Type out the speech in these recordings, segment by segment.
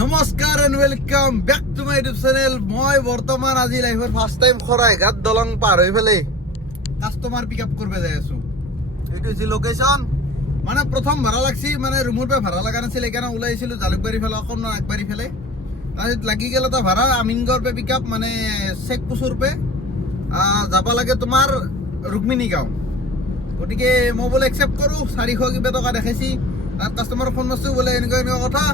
নমস্কাৰ and welcome back to my YouTube channel. মই বৰ্তমান আজি লাইফৰ ফাৰ্ষ্ট টাইম শৰাইঘাট দলং পাৰ হৈ পেলাই কাষ্টমাৰ পিক আপ কৰিব যাই আছো। এইটো হৈছে লোকেশ্যন। মানে প্ৰথম ভাড়া লাগছি, মানে ৰুমৰ পৰা ভাড়া লগা নাছিল, সেইকাৰণে ওলাইছিলোঁ জালুকবাৰী ফালে, অকণমান আগবাঢ়ি ফালে। তাৰপিছত লাগি গ'ল এটা ভাড়া আমিনগড় পে পিক আপ, মানে চেকপুচুৰ পে যাব লাগে তোমাৰ ৰুক্মিণী গাঁও। গতিকে মই বোলে একচেপ্ট কৰোঁ, 400 কিবা টকা দেখাইছি। তাত কাষ্টমাৰক ফোন মাৰছোঁ, বোলে এনেকুৱা কথা।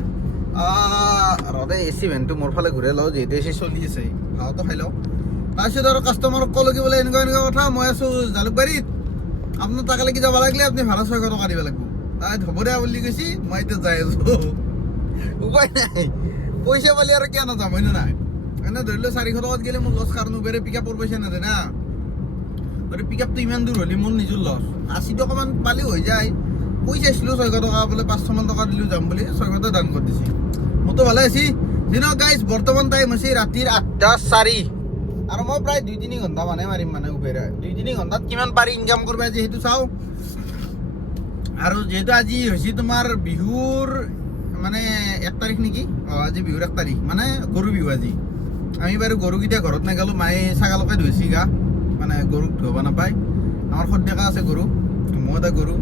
ৰদে এচি ভেনটো মোৰ ফালে ঘূৰাই লওঁ, যিহেতু এচি চলি আছে, হাৱাটো খাই লওঁ। তাৰপিছত আৰু কাষ্টমাৰক ক'লোঁ কি বোলে এনেকুৱা কথা, মই আছোঁ জালুকবাৰীত, আপোনাৰ তাকালৈকে যাব লাগিলে আপুনি ভাড়া 600 টকা দিব লাগিব। তাত হ'ব দে বুলি কৈছি, মই এতিয়া যাই আছোঁ। উপায় নাই, পইচা পালি আৰু কিয় নাযাম, হয়নে নাই? এনে ধৰি লওঁ 400 টকাত গ'লে মোৰ লছ, কাৰণ উবেৰে পিক আপৰ পইচা নাযায় না। গতিকে পিক আপটো ইমান দূৰ হ'লে মোৰ নিজৰ লছ। 80 টকামান পালেও হৈ যায়। কৈ চাইছিলোঁ 600 টকা, বোলে 500 মান টকা দিলেও যাম বুলি, 600 দান কৰি দিছে। মোৰতো ভালে আছি। দিনক গাইজ বৰ্তমান টাইম হৈছে ৰাতিৰ 8:04 আৰু মই প্ৰায় 2-3 ঘণ্টা মানে মাৰিম, মানে উবেৰ 2-3 ঘণ্টাত কিমান পাৰি ইনকাম কৰিব আজি সেইটো চাওঁ। আৰু যিহেতু আজি হৈছে তোমাৰ বিহুৰ মানে 1 তাৰিখ নেকি, আজি বিহুৰ 1 তাৰিখ, মানে গৰু বিহু আজি। আমি বাৰু গৰুকেইটা ঘৰত নাগালোঁ, মায়ে ছাগালকে ধুইছি গা, মানে গৰুক ধুৱাব নাপায়। আমাৰ সদ্যকা আছে গৰু, মই এটা গৰু,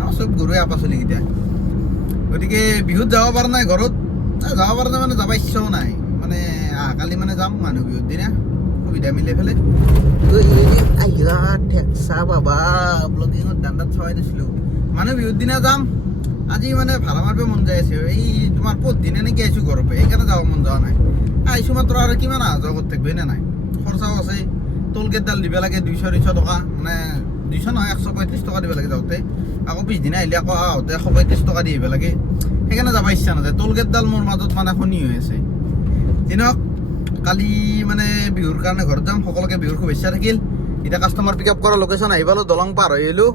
আমাৰ চব গৰুৱে আপা চলিকেইটা। গতিকে বিহুত যাব পৰা নাই ঘৰত, যাব পৰা নাই মানে যাব ইচ্ছাও নাই। মানে কালি মানে যাম মানুহ বিহুৰ দিনা, সুবিধা মিলাই পেলাই। ঠেকচা বাবা ব্লগিঙত দাণ্ডাত চৱাই দিছিলোঁ, মানুহ বিহুৰ দিনা যাম। আজি মানে ভাড়া মাৰিব মন যাই আছে, এই তোমাৰ দিনা নেকি আহিছোঁ ঘৰৰ পৰা, সেইকাৰণে যাব মন যোৱা নাই। আহিছোঁ মাত্ৰ, আৰু কিমান অহা যোৱা কৰি থাকিবই নে নাই, খৰচাও আছে। টোল গেটডাল দিব লাগে 200 টকা, মানে 200 নহয় 135 টকা দিব লাগে যাওঁতে, আকৌ পিছদিনা আহিলে আকৌ আহোঁতে 135 টকা দি আহিব লাগে। সেইকাৰণে যাব ইচ্ছা নাযায়। টোল গেটডাল মোৰ মাজত মানে শনি হৈ আছে। দিনক কালি মানে বিহুৰ কাৰণে ঘৰত যাম, সকলোকে বিহুৰ শুভেচ্ছা থাকিল। এতিয়া কাষ্টমাৰ পিক আপ কৰা লোকেশ্যন আহি পালোঁ, দলং পাৰ হৈ আহিলোঁ।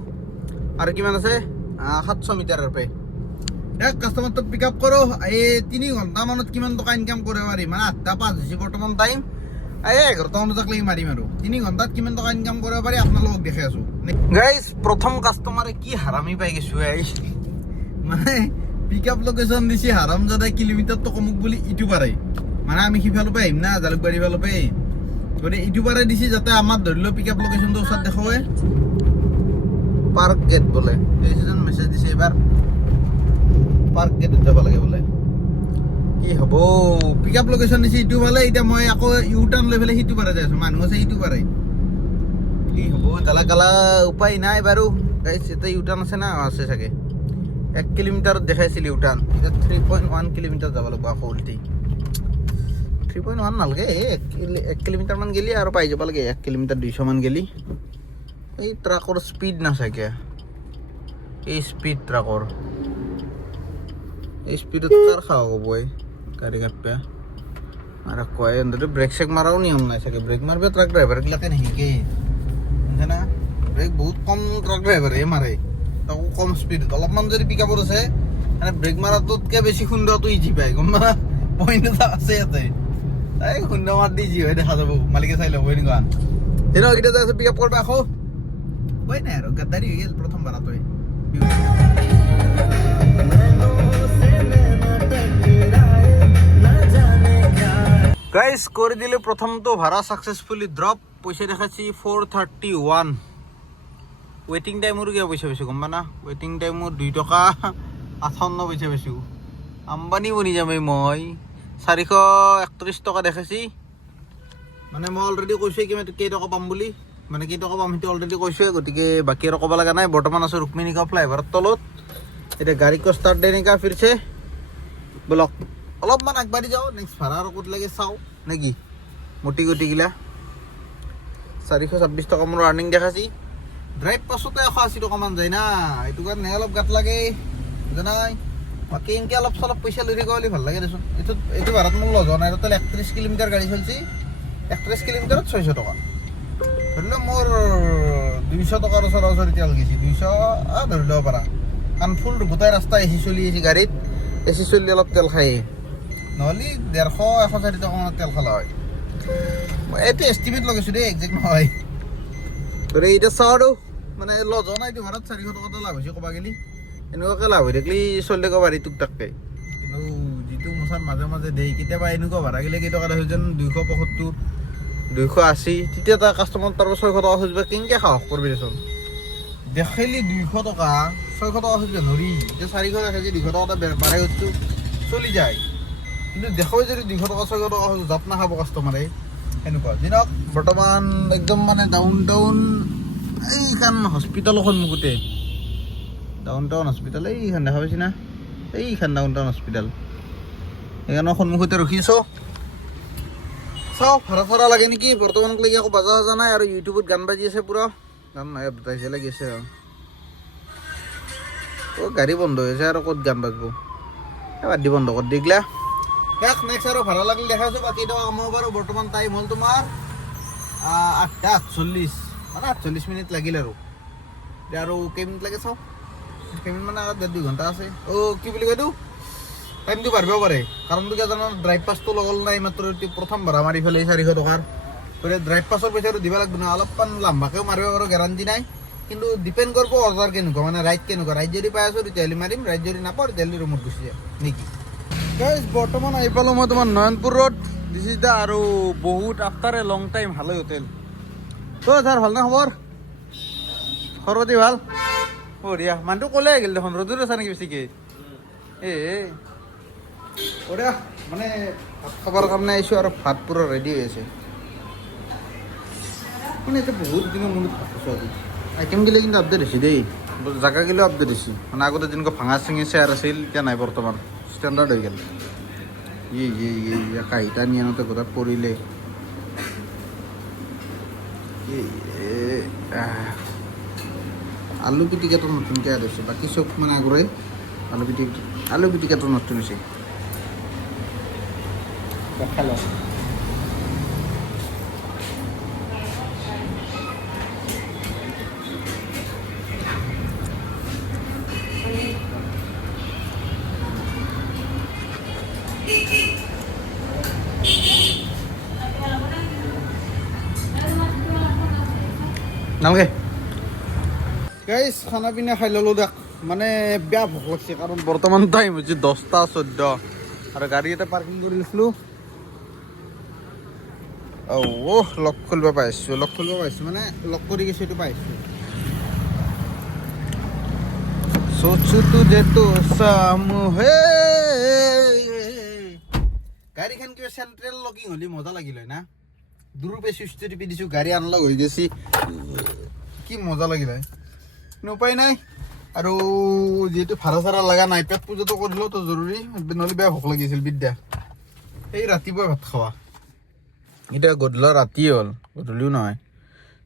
আৰু কিমান আছে 700 মিটাৰৰ পে কাষ্টমাৰটো পিক আপ কৰোঁ। এই 3 ঘণ্টামানত কিমান টকা ইনকাম কৰিব পাৰিম, মানে 8:05 হৈছে বৰ্তমান টাইম। 11টা মান বজাক লাগি মাৰিম আৰু 3 ঘণ্টাত কিমান টকা ইনকাম কৰিব পাৰি আপোনালোকক দেখাই আছোঁ। গাইজ প্ৰথম কাষ্টমাৰে কি হাৰামি পাই গৈছোঁ, মানে পিক আপ লোকেশ্যন দিছে হাৰামজাদা, কিলোমিটাৰটো কমক বুলি ইটো পাৰে, মানে আমি সিফালৰ পৰা আহিম না, জালুকবাৰী ফালৰ পৰা। গতিকে ইটো পাৰে দিছে যাতে আমাৰ ধৰি লওক পিক আপ লোকেশ্যনটো ওচৰত দেখুৱাই। পাৰ্ক গেট বোলে এইজন মেছেজ দিছে, এইবাৰ পাৰ্ক গেটত যাব লাগে বোলে। কি হ'ব, পিক আপ লোকেশ্যন দিছে ইটো ফালে, এতিয়া মই আকৌ ইউ টাৰ্ণ লৈ পেলাই সিটো পাৰে যাই আছোঁ, মানুহ আছে সিটো পাৰে। কি হ'ব গালা গালা, উপায় নাই বাৰু। গাইজ এতিয়া ইউ টাৰ্ণ আছে না, আছে চাগে 1 কিলোমিটাৰত দেখাইছিল ইউ টাৰ্ণ, এতিয়া 3.1 কিলোমিটাৰ যাব লাগিব আকৌ উল্টি। 3.1 নালাগে, 1 কিলোমিটাৰ মান গেলি আৰু পাই যাব লাগে, 1 কিলোমিটাৰ 200 মান গেলি। এই ট্ৰাকৰ স্পীড নাথাকে, এই স্পীড ট্ৰাকৰ, এই স্পীডত কাৰ খাওঁ হ'ব গাড়ী কাটপা আৰু কয় এনে ব্ৰেক চেক মাৰাও নিয়ম নাই চাগে। ব্ৰেক মাৰিব ট্ৰাক ড্ৰাইভাৰবিলাকে নিশিকে, বুজিছে না। ব্ৰেক বহুত কম ট্ৰাক ড্ৰাইভাৰে মাৰে, তাকো কম স্পীডত। অলপমান যদি পিক আপত আছে মানে ব্ৰেক মাৰাটোতকৈ বেছি খুন্দাটো ইজি পায়, গম না। পইণ্ট এটা আছে ইয়াতে, এই খুন্দা মাৰ দি যি হয় দেখা যাব, মালিকে চাই ল'ব এনেকুৱা। তেনেকুৱা কেইটা যাই আছে পিক আপ কৰিব আকৌ, উপায় নাই আৰু গাদ্দাৰি হৈ গ'ল প্ৰথম বাৰটোৱে। গাইজ কৰি দিলোঁ প্ৰথমটো ভাড়া ছাকচেছফুলি ড্ৰপ, পইচা দেখাইছি 431। ৱেটিং টাইমৰো কিয় পইচা পাইছোঁ গম পানা, ৱেটিং টাইমত 2 টকা 58 পইচা পাইছোঁ। আম্বানী বনি যাম মই। 431 টকা দেখাইছি, মানে মই অলৰেডি কৈছোঁ কেইটকা পাম বুলি, মানে কেইটকা পাম সেইটো অলৰেডি কৈছোঁৱে। গতিকে বাকী আৰু ক'ব লগা নাই। বৰ্তমান আছোঁ ৰুক্মিণী গাঁও ফ্লাইঅভাৰৰ তলত। এতিয়া গাড়ীকো ষ্টাৰ্ট দেনেকা ফিৰছে বলক, অলপমান আগবাঢ়ি যাওঁ, নেক্সট ভাড়া আৰু ক'ত লাগে চাওঁ নেকি। মটি গটিগিলা 426 টকা মোৰ আৰ্নিং দেখাইছি। ড্ৰাইভ পাছতে 180 টকামান যায় না, এইটো কাৰণে অলপ গাত লাগে জানাই। বাকী এনেকৈ অলপ চলপ পইচা লৈ থাকিব বুলি ভাল লাগে দেচোন। এইটো ভাড়াত মোক লজ হোৱা নাই, টোটেল 31 কিলোমিটাৰ গাড়ী চলিছে, 31 কিলোমিটাৰত 600 টকা। ধৰি লওক মোৰ 200 টকাৰ ওচৰা-ওচৰি তেল গৈছে, 200 ধৰি ল'ব পাৰা, কাৰণ ফুল গোটাই ৰাস্তা এচি চলি আছে গাড়ীত, এচি চলি অলপ তেল খায়ে, নহ'লে 150-140 টকা মানত তেল খালা হয়। মই এইটো এষ্টিমেট লগাইছোঁ দেই, একজেক্ট নহয়। গতিকে এতিয়া চাওঁ আৰু, মানে লজ হোৱা নাই এইটো ভাড়াত 400 টকা লাভ হৈছে ক'বা গেলি। এনেকুৱাকৈ লাভ হৈ থাকিলে চলি থাকিব পাৰি টুক টাককৈ, কিন্তু যিটো সেইটো মোচাত মাজে মাজে দেই কেতিয়াবা এনেকুৱা ভাড়া গেলে কেইটকা হৈ যেন 275 280 তেতিয়া তাৰ কাষ্টমাৰ তাৰ 600 টকা খুজিব কেনেকৈ সাহস কৰিবি দেচোন দেখাইলি 200 টকা 600 টকা খুজিব নৰি এতিয়া 400 ৰাখে 200 টকা এটা বাঢ়াই গৈছোঁ চলি যায় কিন্তু দেখাই যদি 200 টকা 600 টকা খুজো জাপ নাখাব কাষ্টমাৰে এনেকুৱা দিনক বৰ্তমান একদম মানে ডাউন এইখন হস্পিটেলৰ সন্মুখতে ডাউন টাউন হস্পিটেল এইখন দেখা পাইছি না এইখন ডাউন টাউন হস্পিটেল এইখনৰ সন্মুখতে ৰখিছোঁ চাওঁ ভাড়া লাগে নেকি বৰ্তমানলৈকে একো বাজা সাজা নাই আৰু ইউটিউবত গান বাজি আছে পুৰা গান নাই এডভাৰটাইজে লাগি আছে গাড়ী বন্ধ হৈ আছে আৰু ক'ত গান বাজব বাদ দি বন্ধ কৰি দিগলা নেক্সট আৰু ভাড়া লাগিলে দেখাইছোঁ বাকী টকা কমাব পাৰোঁ বৰ্তমান টাইম হ'ল তোমাৰ 8:48 মানে 48 মিনিট লাগিল আৰু এতিয়া আৰু কেইমিনিট লাগে চাওঁ কেইমিনিট মানে আৰু 1.5 ঘণ্টা আছে কি বুলি কয় এইটো টাইমটো বাঢ়িব পাৰে কাৰণটো কিয় জানো ড্ৰাইভ পাছটো লগল নাই মাত্ৰ প্ৰথম ভাড়া মাৰি পেলাই 400 টকাৰ গতিকে ড্ৰাইভ পাছৰ পইচাটো দিব লাগিব নহয় অলপমান লাম্বাকেও মাৰিব পাৰোঁ গেৰাণ্টি নাই কিন্তু ডিপেণ্ড কৰিব অৰ্ডাৰ কেনেকুৱা মানে ৰাইড কেনেকুৱা ৰাইড যদি পাই আছোঁ তেতিয়াহ'লে মাৰিম ৰাইড যদি নাপাওঁ তেতিয়াহ'লে ৰুমত গুচি যাম নেকি বৰ্তমান আহি পালোঁ মই তোমাৰ Nayanpur road this is the আৰু বহুত আফটাৰ এ লং টাইম ভালেই হোটেল ছাৰ ভালনে খবৰ পাতি ভাল বঢ়িয়া মানুহটো ক'লে আহিল দেখোন ৰ'দত আছা নেকি বেছিকৈ বঢ়িয়া মানে ভাত খাবৰ কাৰণে আহিছোঁ আৰু ভাত পুৰা ৰেডি হৈ আছে মানে এতিয়া বহুত দিনৰ মূৰত ভাত খাইছোঁ আজি আইটেমগিলা কিন্তু আপডেট হৈছে দেই জাগাগিলাও আপডেট হৈছে মানে আগতে যেনেকুৱা ভাঙা চিঙি চেয়াৰ আছিল এতিয়া নাই বৰ্তমান ষ্টেণ্ডাৰ্ড হৈ গ'ল কাঁহিটা নি আনোতে গোটাত পৰিলে আলু পিটিকাটো নতুনকৈ আদ হৈছে বাকী চব মানে আগৰে আলু পিটিকাটো নতুন হৈছে খাই লওঁ নালগে গাইজ খানা পিনা খাই ল'লোঁ দেখ মানে বেয়া ভোক লাগছে কাৰণ বৰ্তমান টাইম হৈছে 10:14 আৰু গাড়ী এটা পাৰ্কিং কৰি লৈছিলোঁ লক খুলিব পাইছোঁ মানে লক কৰি গৈছোঁ এইটো পাইছোঁ গাড়ীখন কিবা চেণ্ট্ৰেল লকিং হ'লে মজা লাগিল হয় না দুৰূপে চুইচটো টিপি দিছোঁ গাড়ী আনলক হৈ গৈছে কি মজা লাগিল হয় কিন্তু উপায় নাই আৰু যিহেতু ভাড়া লগা নাই পেট পূজাটো কৰিলেও তো জৰুৰী নহ'লে বেয়া ভোক লাগিছিল বিদ্যা এই ৰাতিপুৱাই ভাত খোৱা এতিয়া গধূলা ৰাতি হ'ল গধূলিও নহয়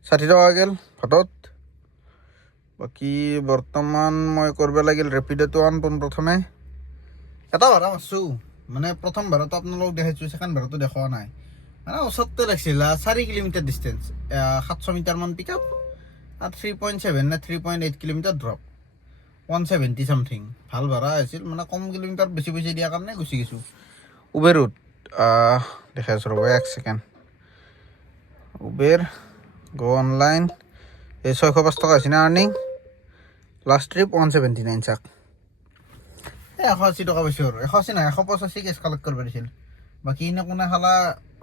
60 টকা গ'ল ভাতত বাকী বৰ্তমান মই কৰিব লাগিল ৰেপিডটো অন প্ৰথমে এটা ভাড়া মাৰছোঁ মানে প্ৰথম ভাড়াটো আপোনালোকক দেখাইছোঁ ছেকেণ্ড ভাড়াটো দেখুওৱা নাই মানে ওচৰতে লাগিছিল 4 কিলোমিটাৰ ডিষ্টেঞ্চ 700 মিটাৰমান পিক আপ আৰু 3.7 নে 3.8 কিলোমিটাৰ ড্ৰপ 170 চামথিং ভাল ভাড়া আছিল মানে কম কিলোমিটাৰ বেছি পইচা দিয়াৰ কাৰণে গুচি গৈছোঁ উবেৰত দেখাই আছোঁ ৰ'ব 1 ছেকেণ্ড উবেৰ গ' অনলাইন এই 605 টকা হৈছে না আৰ্নিং লাষ্ট ট্ৰিপ 179 চাক 180 টকা পাইছোঁ আৰু 180 নাই 185 কেছ কালেক্ট কৰিব দিছিল বাকী এনে কোনে খালা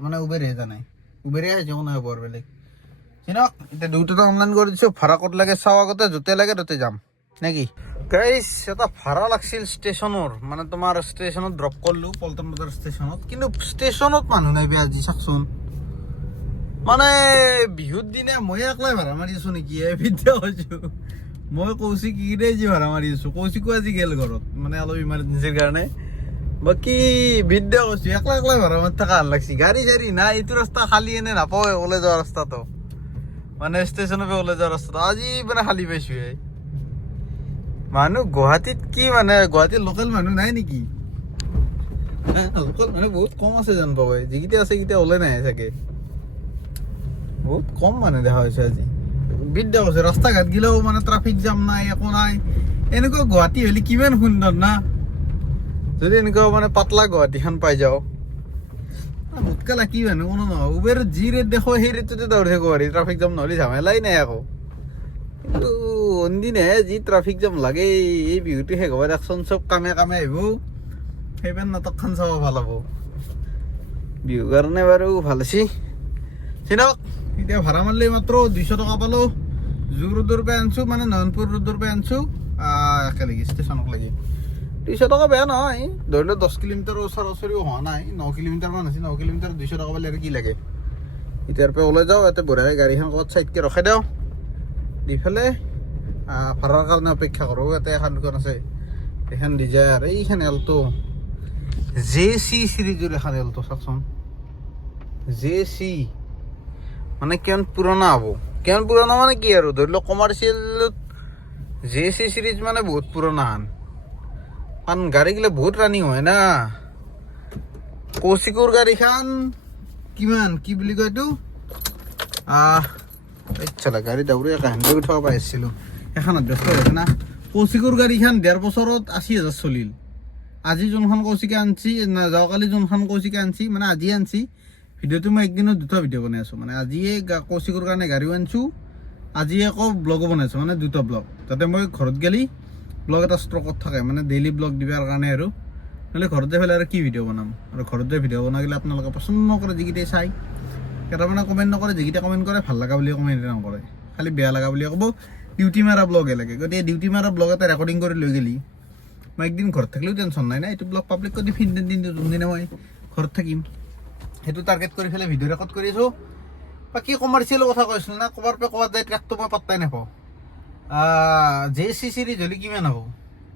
মানে উবেৰে জানাই উবেৰে আহিছে কোনে হ'ব আৰু বেলেগ চিনক এতিয়া দুটাটো অনলাইন কৰি দিছোঁ ভাড়া ক'ত লাগে চাওঁ আগতে য'তে লাগে ত'তে যাম নেকি গাইজ এটা ভাড়া লাগছিল ষ্টেচনৰ মানে তোমাৰ ষ্টেচনত ড্ৰপ কৰিলোঁ পল্টন বজাৰ ষ্টেচনত কিন্তু ষ্টেচনত মানুহ নাই বেয়া আজি চাওকচোন মানে বিহুৰ দিনা মই একলাই ভাড়া মাৰি আছোঁ নেকি ভিডিঅ' কৈছোঁ মই কৌশিকীৰে যি ভাড়া মাৰি আছোঁ কৌশিকো আজি গেল ঘৰত মানে অলপ ইমাৰ্জেঞ্চিৰ কাৰণে বাকী ভিডিঅ' কৈছোঁ একলাই ভাড়া মাৰি থকা হান লাগছি গাড়ী চাড়ী নাই এইটো ৰাস্তা খালী এনে নাপাওঁ ওলাই যোৱা ৰাস্তাটো মানে ষ্টেচনৰ পৰা ওলাই যোৱা ৰাস্তাটো আজি মানে খালী পাইছোঁ মানুহ গুৱাহাটীত কি মানে গুৱাহাটীৰ লোকেল মানুহ নাই নেকি লোকেল মানুহ বহুত কম আছে যেন পাব যিকেইটা আছে সেইকেইটা ওলাই নাই চাগে বহুত কম মানে দেখা হৈছে আজি বিদ্যা কৈছে ৰাস্তা ঘাট গিলেও মানে ট্ৰাফিক জাম নাই একো নাই এনেকুৱা গুৱাহাটী হ'লে কিমান সুন্দৰ না যদি এনেকুৱা মানে পাতলা গুৱাহাটীখন পাই যাওঁ মোতকালা কি মানুহ কোনো নহয় উবেৰত যি ৰেট দেখো সেই ৰেটতে দৌৰি থাকিব পাৰি ট্ৰাফিক জাম নহ'লে ঝামেলাই নাই আকৌ কিন্তু অন্দিনহে যি ট্ৰাফিক জাম লাগে এই বিহুটো শেষ হ'ব দেখোন চব কামে আহিব সেইবাৰ নাটকখন চাব ভাল হ'ব বিহু কাৰণে বাৰু ভাল আছে চিনক এতিয়া ভাড়া মাৰিলে মাত্ৰ 200 টকা পালো জু ৰোডৰ পৰা আনছো মানে নয়নপুৰ ৰোডৰ পৰা আনছো একেলগে ষ্টেচনক লাগি 200 টকা বেয়া নহয় ধৰি লওক 10 কিলোমিটাৰ ওচৰা-ওচৰিও হোৱা নাই 9 কিলোমিটাৰ মান আছে 9 কিলোমিটাৰ 200 টকা পালে আৰু কি লাগে এতিয়াৰ পৰা ওলাই যাওঁ ইয়াতে বঢ়িয়াকৈ গাড়ীখন ক'ত চাইডকৈ ৰখাই দিওঁ দি পেলাই ভাড়াৰ কাৰণে অপেক্ষা কৰোঁ ইয়াতে এখন দোকান আছে এইখন ডিজায়াৰ এইখন এলটো JC সিৰিজেৰ এখন এলটো চাওকচোন JC মানে কেন পুৰণা হ'ব কেন পুৰণা মানে কি আৰু ধৰি লওক কমাৰ্চিয়েল JC সিৰিজ মানে বহুত পুৰণা কাৰণ গাড়ীগিলা বহুত ৰানিং হয় না কৌশিকৰ গাড়ীখন কিমান কি বুলি কয় এইটো চলা গাড়ী দাউৰি কাহিনী উঠাব পাৰিছিলোঁ এখনত ব্যস্ত হৈছে না কৌশিকৰ গাড়ীখন 1.5 বছৰত 80,000 চলিল আজি যোনখন কৌশিকে আনছি যোৱাকালি যোনখন কৌশিকে আনছি মানে আজি আনছি ভিডিঅ'টো মই একদিনত 2টা ভিডিঅ' বনাই আছোঁ মানে আজিয়ে কৌশিকৰ কাৰণে গাড়ীও আনছোঁ আজি আকৌ ব্লগো বনাইছোঁ মানে 2টা ব্লগ যাতে মই ঘৰত গেলি ব্লগ এটা ষ্টকত থাকে মানে ডেইলি ব্লগ দিবৰ কাৰণে আৰু নহ'লে ঘৰত যাই পেলাই আৰু কি ভিডিঅ' বনাম আৰু ঘৰত যাই ভিডিঅ' বনাই গ'লে আপোনালোকে পচন্দ নকৰে যিকেইটাই চাই কেইটামানে কমেণ্ট নকৰে যিকেইটা কমেণ্ট কৰে ভাল লগা বুলি কমেণ্ট নকৰে খালি বেয়া লগা বুলি ক'ব ডিউটি মাৰা ব্লগে লাগে গতিকে ডিউটি মাৰা ব্লগ এটা ৰেকৰ্ডিং কৰি লৈ গেলি মই একদিন ঘৰত থাকিলেও টেনশ্যন নাই না এইটো ব্লগ পাব্লিক কৰি দিম দিনটো যোনদিনা মই ঘৰত থাকিম সেইটো টাৰ্গেট কৰি পেলাই ভিডিঅ' ৰেকৰ্ড কৰি আছোঁ বাকী কমাৰ্চিয়েলৰ কথা কৈছিলোঁ না ক'ৰবাৰ পৰা ক'ৰবাত যায় ট্ৰেকটো মই পাত্তাই নাপাওঁ JC সিৰিজ হ'লে কিমান হ'ব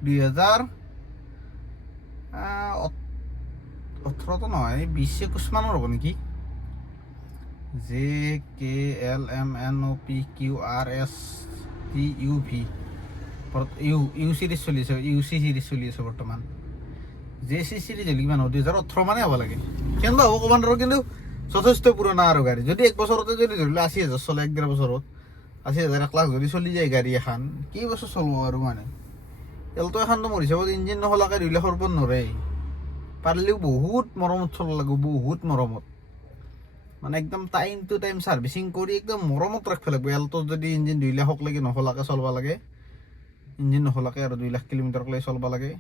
2018 নহয় 20-21 মানৰ হ'ব নেকি JKLMNOPQRSTUV ইউ সিৰিজ চলি আছে UC সিৰিজ চলি আছে বৰ্তমান JC সিরিজ হ'লে কিমান হ'ব 2018 মানে হ'ব লাগে কেন বা হ'ব ক'ব নোৱাৰোঁ কিন্তু যথেষ্ট পুৰণা আৰু গাড়ী যদি 1 বছৰতে যদি ধৰি লওক 80,000 চলে 1.5 বছৰত 80,000 1 লাখ যদি চলি যায় গাড়ী এখন কি বছৰ চলিব আৰু মানে এলটো এখনতো মোৰ হিচাপত ইঞ্জিন নহ'লাকে 2 লাখৰ ওপৰত নৰে পাৰিলেও বহুত মৰমত চলাব লাগিব বহুত মৰমত মানে একদম টাইম টু টাইম সাৰ্ভিসিং কৰি একদম মৰমত ৰাখিব লাগিব এলটো যদি ইঞ্জিন 2 লাখক লাগি নহ'লাকে চলাব লাগে ইঞ্জিন নহ'লাকে আৰু 2 লাখ কিলোমিটাৰ লৈ চলাব লাগে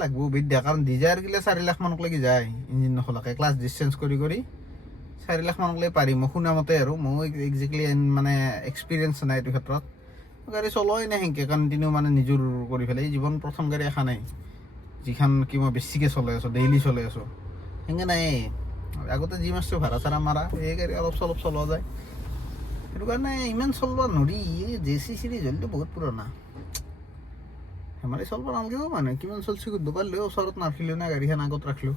লাগব বিদ্যা কাৰণ ডিজায়াৰ গিলা 4 লাখ মানক লাগি যায় ইঞ্জিন নহ'লাকে ক্লাছ ডিসটেন্স কৰি 4 লাখ মানক লৈ পাৰি মই শুনা মতে আৰু মই এক্সাক্টলি মানে এক্সপিৰিয়েঞ্চ নাই এইটো ক্ষেত্ৰত গাড়ী চলোৱাই নাই সেনেকৈ কণ্টিনিউ মানে নিজৰ কৰি পেলাই জীৱন প্ৰথম গাড়ী এখন নাই যিখন কি মই বেছিকৈ চলাই আছোঁ ডেইলি চলাই আছোঁ সেনেকৈ নাই আগতে যি মাছটো ভাড়া চাৰা মাৰা এই গাড়ী অলপ চলপ চলোৱা যায় সেইটো কাৰণে ইমান চলোৱা নৰি JC সিৰিজ হ'লেতো বহুত পুৰণা আমাৰ চলব নালাগিব মানে কিমান চলছি কৰিব পাৰিলেও ওচৰত নাৰাখিলোঁ না গাড়ীখন আগত ৰাখিলোঁ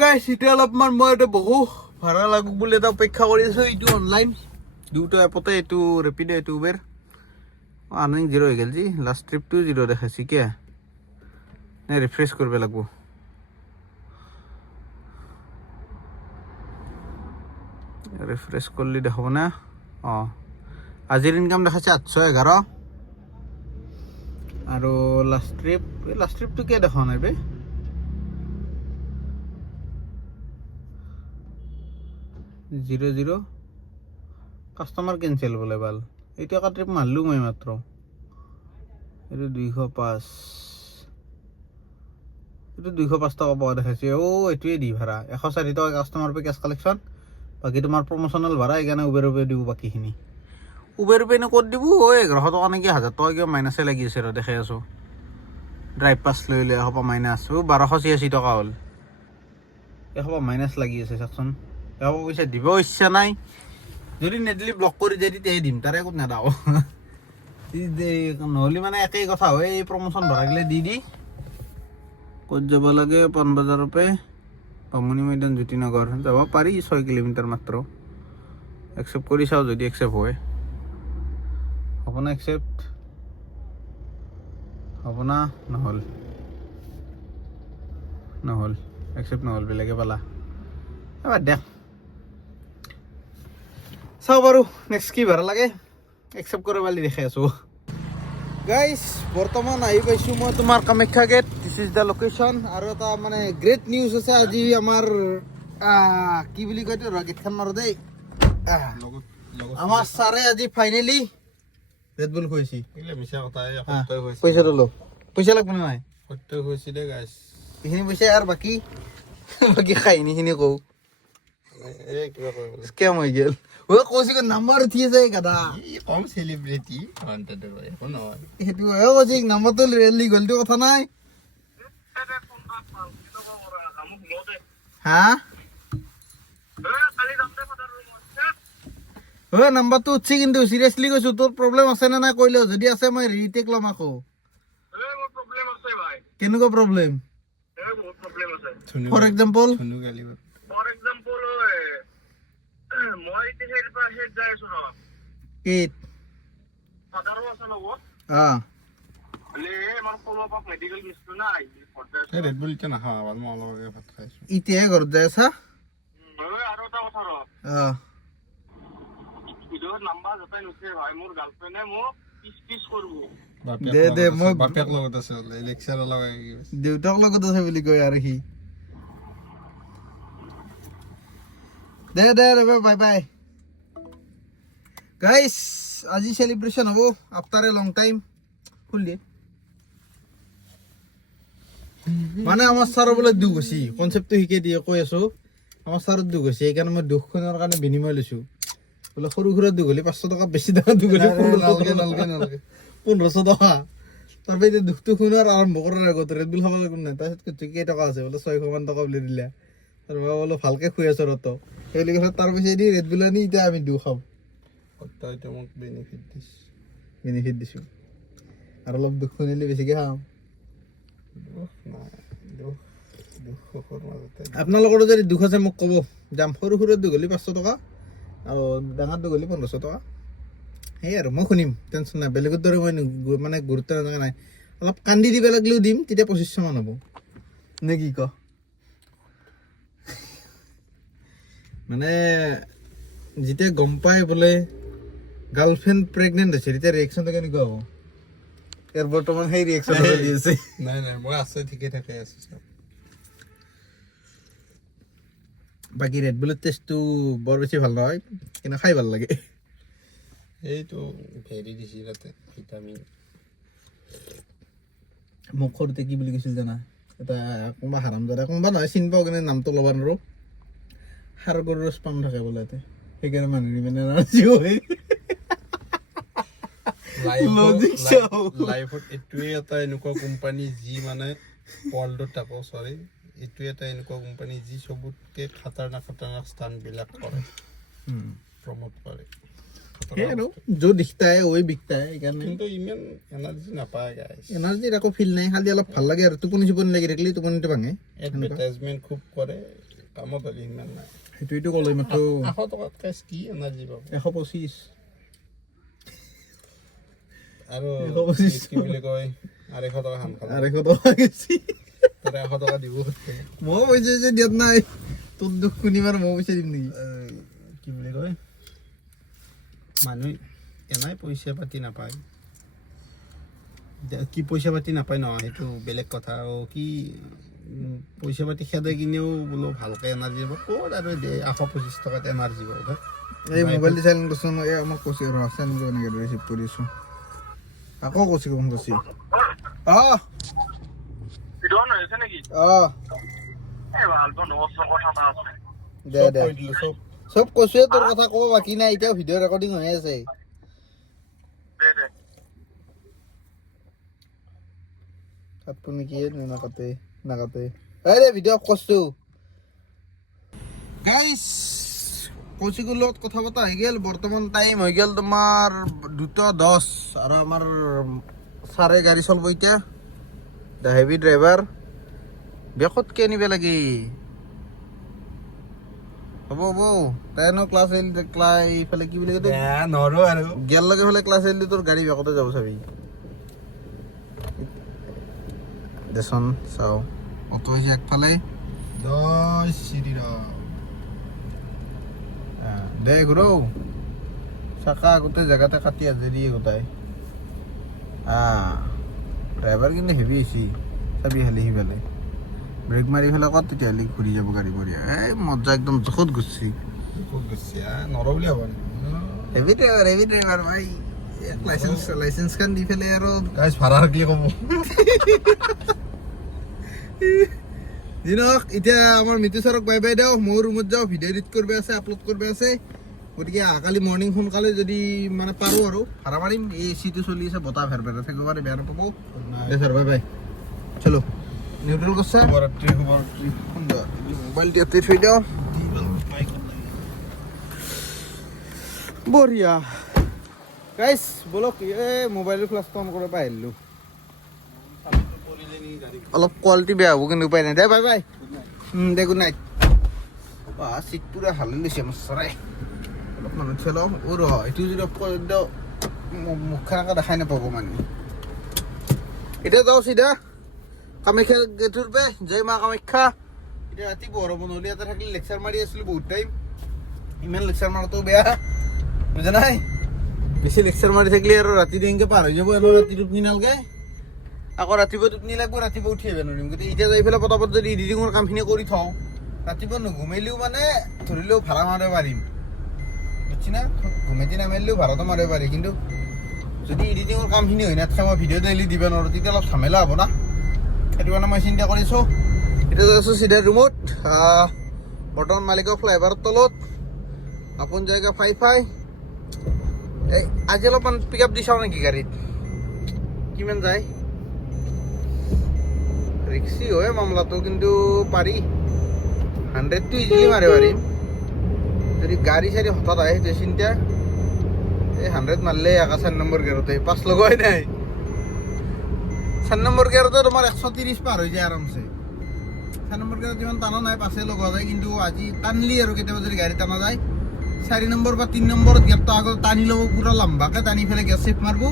গাইছ এতিয়া অলপমান মই এটা বহু ভাড়া লাগু বুলি এটা অপেক্ষা কৰি আছোঁ এইটো অনলাইন দুটা এপতে এইটো ৰেপিড' এইটো উবেৰ আৰ্নিং 0 হৈ গ'ল যি লাষ্ট ট্ৰিপটো 0 দেখাইছে কিয় নে ৰিফ্ৰেছ কৰিব লাগিব ৰিফ্ৰেছ কৰিলে দেখাব না আজিৰ ইনকাম দেখাইছে 811 আৰু লাষ্ট ট্ৰিপটো কিয় দেখা নাই বে 00 কাষ্টমাৰ কেনচেল বোলে ভাল এইটো এটা ট্ৰিপ মাৰিলোঁ মই মাত্ৰ এইটো 205 এইটো 205 টকা পোৱা দেখাইছে এইটোৱে দি ভাড়া 104 টকা কাষ্টমাৰ পে কেছ কালেকশ্যন বাকী তোমাৰ প্ৰমোচনেল ভাড়া সেইকাৰণে উবেৰ দিব বাকীখিনি উবেৰ পেনো ক'ত দিব 1100 টকা নেকি 1000 টকা কিয় মাইনাছে লাগি আছে আৰু দেখাই আছোঁ ড্ৰাইভ পাছ লৈ এসোপা মাইনাছ 1286 টকা হ'ল এসোপা মাইনাছ লাগি আছে চাওকচোন এসোপা পইচা দিব ইচ্ছা নাই যদি নেটলি ব্লক কৰি যায় তেতিয়াহে দিম তাৰে একো নেদাও নহ'লে মানে একেই কথা হয় এই প্ৰমোচন ভৰাগিলে দি ক'ত যাব লাগে পাণবজাৰৰ পৰা বামুণী মৈদান জ্যোতিনগৰ যাব পাৰি 6 কিলোমিটাৰ মাত্ৰ একচেপ্ট কৰি চাওঁ যদি একচেপ্ট হয় হ'ব না একচেপ্ট হ'ব না নহ'ল একচেপ্ট নহ'ল বেলেগে পালা এবাৰ দেখ চাওঁ বাৰু নেক্সট কি ভাড়া লাগে একচেপ্ট কৰিব পালি দেখাই আছোঁ গাইজ বৰ্তমান আহি পাইছোঁ মই তোমাৰ Kamakhya gate this is the location আৰু এটা মানে গ্ৰেট নিউজ আছে আজি আমাৰ কি বুলি কয় এইটো গেটখন মাৰো দেই আমাৰ ছাৰে আজি ফাইনেলি ৰেড বুল খুৱাইছি পইচাটো ল পইচা লাগব নাই সত্য হৈছিলে গাইছ এইখিনি পইচা আৰু বাকী কাহিনীখিনি কওঁ এই কিবা কৰিব স্কেম হৈ গ'ল কৈছে নাম্বাৰ উঠি আছে গাদা কম চেলিব্ৰিটি একো নহয় সেইটো কৈছে নাম্বাৰটো ৰেলি গ'লটো কথা নাই হা নাম্বাৰটো উঠছি কিন্তু চিৰিয়াছলি কৈছো তোৰ প্ৰব্লেম আছে নে নাই কৈলেও যদি আছে মই ৰিটেক ল'ম আকৌ কেনেকুৱা problem for example Red Bull এতিয়া নাখাওঁ মই অলপ ভাত খাইছো এতিয়াহে ঘৰত যাই আছা বাপেক লগত আছে লেকচাৰ লগাই দেউতাক লগত আছে বুলি কয় আৰু সি দে বাই বাই গাইস আজি সেলিব্রেশন হবো আফটার এ লং টাইম খুল দিয়ে মানে আমার স্যার বলে দুখ হইছি কনসেপ্টটো শিকাই দিয়ে কৈ আছো আমার স্যার দুখ হইছে এইকাৰণে মই দুখখনৰ কাৰণে বিনিময় লৈছো বলে সৰু সৰু দুখ হলে 500 টাকা বেছি টাকা দুখ হলে নালগে 1500 টাকা তাৰপে দুখটো শুনাৰ আৰম্ভ কৰাৰ আগত ৰেড বুল খাব লাগিব নাই তাৰপিছত কেই টকা আছে বলে 600 মান টকা বুলি দিলে তাৰ মই বলে ভালকে খুই আছো ৰতো সেইলি কথা তাৰ পিছে দি ৰেড বুল আনি এতিয়া আমি দুখ খাম সত্য মোক বেনিফিট দিছো আৰু অলপ দুখ শুনিলে বেছিকে খাম আপোনালোকৰ যদি দুখ আছে মোক ক'ব যাম সৰু সৰু দুখ হলে 500 টকা আৰু ডাঙৰ দুখ হলে 1500 টকা সেই আৰু মই শুনিম টেনশ্যন নাই বেলেগৰ দৰে মই মানে গুৰুত্ব নাথাকা নাই অলপ কান্দি দিব লাগিলেও দিম তেতিয়া 2500 মান হ'ব নে কি ক মানে যেতিয়া গম পাই বোলে গাৰ্লফ্ৰেণ্ড প্ৰেগনেন্ট হৈছে তেতিয়া ৰিয়েকশ্যনটো কেনেকুৱা হ'ব ইয়াৰ বৰ্তমান সেই ৰিয়েকশ্যন দি আছে নাই মই আছে ঠিকে থাকে আছে সব বাকি ৰেড বুলৰ টেষ্টটো বৰ বেছি ভাল নহয় কিন্তু খাই ভাল লাগে এইটো ভেৰি দিছি তাতে ভিটামিন মোক সৰুতে কি বুলি কৈছিল জানা এটা কোনোবা হাৰামজাদা কোনোবা নহয় চিনি পাওঁ কিন্তু নামটো ল'ব নোৱাৰো সাৰ গৰুৰ স্পাম থাকে বোলে ইয়াতে সেইকাৰণে মানুহ মানে এনাৰ্জি হয় লাইফত এইটোৱে এটা এনেকুৱা কোম্পানী যি মানে ৱৰ্ল্ডত তাকো চৰি এইটোৱে এটা এনেকুৱা কোম্পানী যি চবতকে খাতাৰনাক স্থানবিলাক কৰে প্ৰমোট কৰে আৰু য'ত দিখতা হয় ওই বিকতা হয় কিন্তু ইমান এনাৰ্জি নাপায় গাইছ এনাৰ্জিৰ একো ফিল নাই খালি অলপ ভাল লাগে আৰু টোপনি লাগি থাকিলে টোপনিটো ভাঙে এডভাৰটাইজমেণ্ট খুব কৰে কামত হ'লে ইমান নাই সেইটোৱেতো ক'লো মাত্ৰ 100 টকাত কি এনাৰ্জি পাব 125 আৰু কি বুলি কয় 200 টকা খাম 200 টকা গেছি 100 টকা দিব মই পইচা যে দিয়াত নাই তোৰ দুখ শুনিবাৰ মই পইচা দিম নেকি কি বুলি কয় মানুহ এনাই পইচা পাতি নাপায় কি পইচা পাতি নাপায় নহয় সেইটো বেলেগ কথা আৰু কি পইচা পাতি খেদে কিনেও বোলো ভালকে এনাৰ্জি পাব ক'ত আৰু 125 টকাত এনাৰ্জি পাব এই মোবাইল চাইলেণ্ট কৰিছো এই আমাক কৈছে ৰ চেণ্ড এনেকৈ ৰিচিভ কৰিছো আকৌ কৈছে কোন কৈছে দে সব কৈছে তোৰ কথা ক'ব বাকী নাই এতিয়া ভিডিঅ' ৰেকৰ্ডিং হৈ আছে আপুনি কি নাকাতে এই ভিডিঅ' কৈছো গাইছ কৌশিকৰ লগত কথা পতা হৈ গ'ল বৰ্তমান টাইম হৈ গ'ল তোমাৰ 2:10 আৰু আমাৰ ছাৰে গাড়ী চলাব এতিয়া দ্য হেভি ড্ৰাইভাৰ বেকতকে আনিব লাগে হ'ব তাইনো ক্লাছ এইফালে কি বুলি কয় নৰো আৰু গেল লগে ফালে ক্লাছ আহিলে তোৰ গাড়ী বেকতে যাব চাবি দেচোন চাওঁ অটো হৈছে একফালে দে ঘূৰৌ চাকা গোটেই জেগাতে কাটি আজৰি গোটাই ড্ৰাইভাৰ কিন্তু হেভি হৈছে চাবি খালি সিফালে ব্ৰেক মাৰি ফেলে ক'ত তেতিয়াহ'লে ঘূৰি যাব গাড়ী বঢ়িয়া এই মজা একদম জোখত ঘূৰছি নৰ বুলি হ'ব হেভি ড্ৰাইভাৰ ভাই লাইচেন্সখন দি ফেলে আৰু গাইছ ভাড়া কি ক'ব দিনক এতিয়া আমাৰ মিতু ছাৰক বাই বাই দিওঁ মই ৰুমত যাওঁ ভিডিঅ' এডিট কৰিব আছে আপলোড কৰিব আছে গতিকে কালি মৰ্ণিং সোনকালে যদি মানে পাৰোঁ আৰু ভাড়া মাৰিম এই এচিটো চলি আছে বতাহ ভেৰ ভেৰ থাকিব পাৰে বেয়া নাপাব দে ছাৰ বাই বাই চলো নিউট্ৰেল কৰিছে শুভৰাত্ৰি শুভৰাত্ৰি সুন্দৰ মোবাইলটো ইয়াতে থৈ দিওঁ বঢ়িয়া গাইছ বলক এই মোবাইলৰ ফ্লাছটো অন কৰিব আহিলোঁ অলপ কোৱালিটি বেয়া হ'ব কিন্তু উপায় নাই দে বাই বাই দে গুড নাইট চিট পুৰা ভাল লৈছে আমাৰ চৰাই অলপ মানুহ থৈ লওঁ ৰ এইটো যদি মুখখন আকৌ দেখাই নাপাব মানুহ এতিয়া যাওঁ চিধা কামাখ্যা গেটৰ পে জয় মা কামাখ্যা এতিয়া ৰাতি বৰব নহ'লে ইয়াতে থাকিলে লেকচাৰ মাৰি আছিলোঁ বহুত টাইম ইমান লেকচাৰ মাৰাটো বেয়া বুজা নাই বেছি লেকচাৰ মাৰি থাকিলে আৰু ৰাতি দিনকে পাৰ হৈ যাব আৰু ৰাতি টোপনি নালগে আকৌ ৰাতিপুৱা টোপনি লাগব ৰাতিপুৱা উঠি আহিব নোৱাৰিম গতিকে এতিয়া যাই পেলাই পটাপট যদি এডিটিঙৰ কামখিনি কৰি থওঁ ৰাতিপুৱা নুঘুমাইলেও মানে ধৰিলেও ভাড়া মাৰিব পাৰিম বুজিছি না ঘুমাইতি নামাৰিলেও ভাড়াটো মাৰিব পাৰি কিন্তু যদি এডিটিঙৰ কামখিনি হৈ নাথাকে মই ভিডিঅ' ডেইলি দিব নোৱাৰোঁ তেতিয়া অলপ ঝামেলা হ'ব না সেইটো কাৰণে মই চিন্তা কৰিছোঁ এতিয়া যাই আছোঁ চিধা ৰুমত বৰ্তমান মালিকৰ ফ্লাইঅভাৰৰ তলত আপোন জেগা ফাই এই আজি অলপমান পিক আপ দি চাওঁ নেকি গাড়ীত কিমান যায় ৰিক্সি হয় মামলাটো কিন্তু পাৰি 100টো ইজিলি মাৰিব পাৰিম যদি গাড়ী চাৰি হঠাৎ আহে সেইটো চিন্তা এই 100 মাৰিলে একা 4 নম্বৰ গেৰতে পাছ লগোৱাই নাই 4 নম্বৰ গেৰতে তোমাৰ 130 পাৰ হৈ যায় আৰামছে 4 নম্বৰ গেৰত ইমান টানা নাই পাছে লগোৱা যায় কিন্তু আজি টানলি আৰু কেতিয়াবা যদি গাড়ী টানা যায় 4 নম্বৰ বা 3 নম্বৰত গেৰটো আগত টানি ল'ব পুৰা লম্বাকৈ টানি পেলাই গেছ চেপ মাৰিব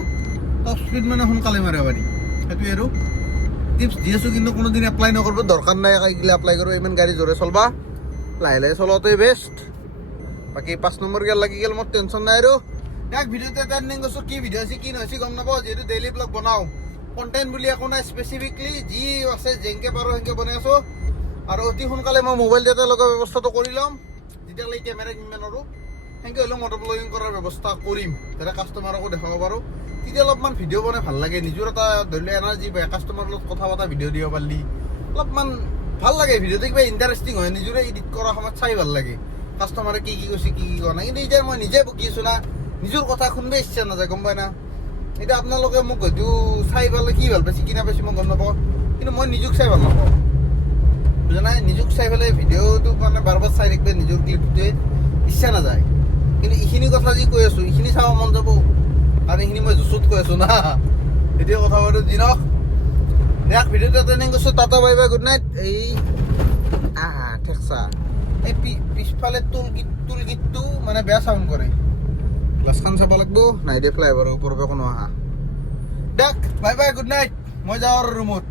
টপ স্পীড মানে সোনকালে মাৰিব পাৰি সেইটোৱে আৰু টিপছ দি আছোঁ কিন্তু কোনোদিন এপ্লাই নকৰিব দৰকাৰ নাই এইগিলা এপ্লাই কৰিব ইমান গাড়ী জোৰে চলবা লাহে লাহে চলোৱাটোৱে বেষ্ট বাকী 5 নম্বৰ গেৰ লাগি গ'ল মোৰ টেনশ্যন নাই আৰু এক ভিডিঅ'তে এটা এণ্ডিং কৰিছোঁ কি ভিডিঅ' আছে কি নহৈছে গম নাপাওঁ যিহেতু ডেইলি ব্লগ বনাওঁ কণ্টেণ্ট বুলি একো নাই স্পেচিফিকলি যি আছে যেনেকৈ পাৰোঁ সেনেকৈ বনাই আছোঁ আৰু অতি সোনকালে মই মোবাইল ডাটা লগোৱাৰ ব্যৱস্থাটো কৰি ল'ম যেতিয়ালৈ কেমেৰা কিনিব নোৱাৰোঁ সেনেকৈ হ'লেও মটৰ ব্লগিং কৰাৰ ব্যৱস্থা কৰিম যাতে কাষ্টমাৰকো দেখাব পাৰোঁ তেতিয়া অলপমান ভিডিঅ' বনাই ভাল লাগে নিজৰ এটা ধৰি লওক এনাৰ্জি বা কাষ্টমাৰৰ লগত কথা পতা ভিডিঅ' দিব পাৰিলি অলপমান ভাল লাগে ভিডিঅ'টো কিবা ইণ্টাৰেষ্টিং হয় নিজৰে এডিট কৰাৰ সময়ত চাই ভাল লাগে কাষ্টমাৰে কি কি কৈছে কি কি কোৱা নাই কিন্তু এতিয়া মই নিজে বকি আছোঁ না নিজৰ কথা শুনিব ইচ্ছা নাযায় গম পাই না এতিয়া আপোনালোকে মোক হয়তো চাই পালে কি ভাল পাইছে কি নাপাইছে মই গম নাপাওঁ কিন্তু মই নিজক চাই ভাল নাপাওঁ বুজা নাই নিজক চাই পেলাই ভিডিঅ'টো মানে বাৰ বাৰ চাই থাকিলে নিজৰ ক্লিপটোৱে ইচ্ছা নাযায় কিন্তু এইখিনি কথা যি কৈ আছোঁ এইখিনি চাব মন যাব কাৰণ এইখিনি মই জোচত কৈ আছোঁ না এতিয়া কথা পাতোঁ দিনক দেখ ভিডিঅ'টো ট্ৰেইনিং কৰিছোঁ tata bye bye good night এই ঠেকচা এই পিছফালে টুলগিটটো মানে বেয়া চাউণ্ড কৰে গ্লাছখন চাব লাগিব নাই দে ফ্লাইঅভাৰৰ ওপৰৰ পৰা কোনো অহা দেখ বাই বাই গুড নাইট মই যাওঁ আৰু ৰুমত